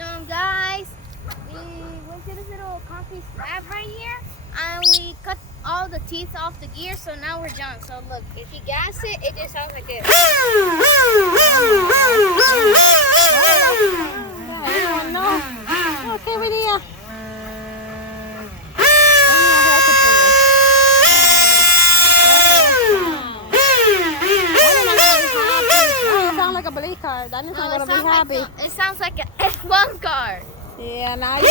Guys, we went to this little concrete slab right here, and we cut all the teeth off the gear, so now we're done. So look, if you gas it, it just sounds like this. No. Okay, Maria. Like a police car. That is not gonna be happy. It sounds like an F1 car. Yeah, now you know,